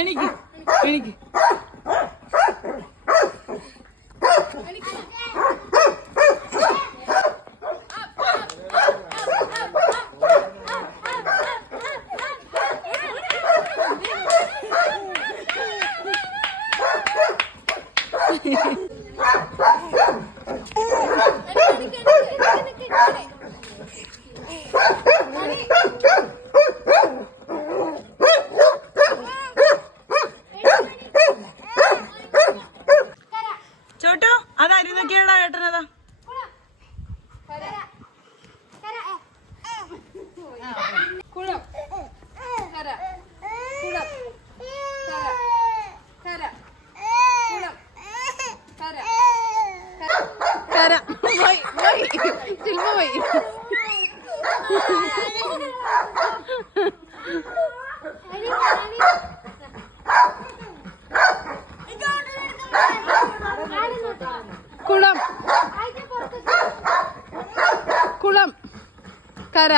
എനിക്ക് എനിക്ക് ചോട്ടോ അത് അരിന്നൊക്കെയാടാ ഏട്ടനതാ കുളം കര കുളം കര കര കുളം കര കര പോയി പോയി. ശില്പ പോയി. കുളം. കുളം. കര.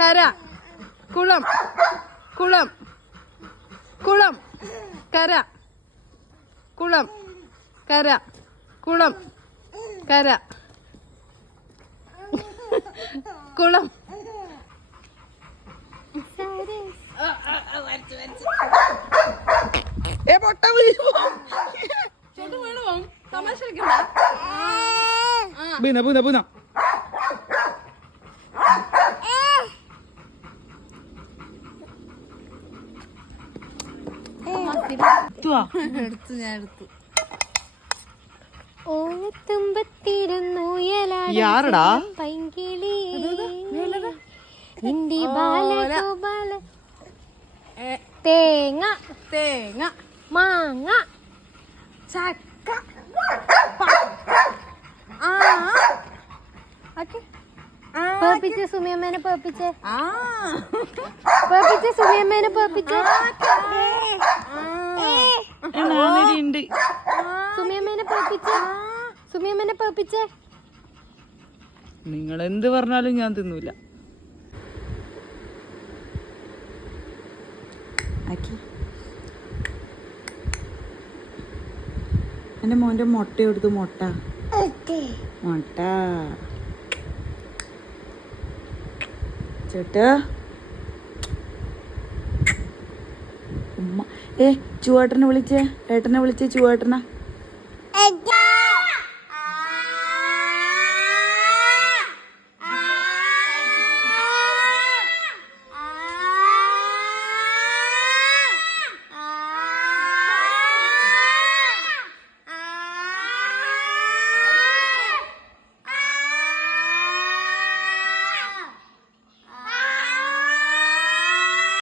കര. കുളം. കുളം. കുളം. കര. കുളം. കര. കുളം. കര. കുളം. ഏ പൊട്ട ബീന ബീന ബീന എടുത്തു ഞാൻ എടുത്തു. തേങ്ങ. തേങ്ങ. മാങ്ങ. ചക്ക. പേപ്പിച്ച് സുമിയമ്മേനെ പേപ്പിച്ച് ആ. പേപ്പിച്ച് സുമിയമ്മേനെ പേപ്പിച്ച് ഉണ്ട് സുമിയമ്മേനെ പേപ്പിച്ചേ. നിങ്ങൾ എന്ത് പറഞ്ഞാലും ഞാൻ തിന്നൂല. എന്റെ മോന്റെ മുട്ട എടുത്ത് മുട്ട. മുട്ട. ചേട്ടാ. ഉമ്മ. ഏ ചുവേട്ടനെ വിളിച്ചേ. ഏട്ടനെ വിളിച്ചേ ചുവേട്ടനാ.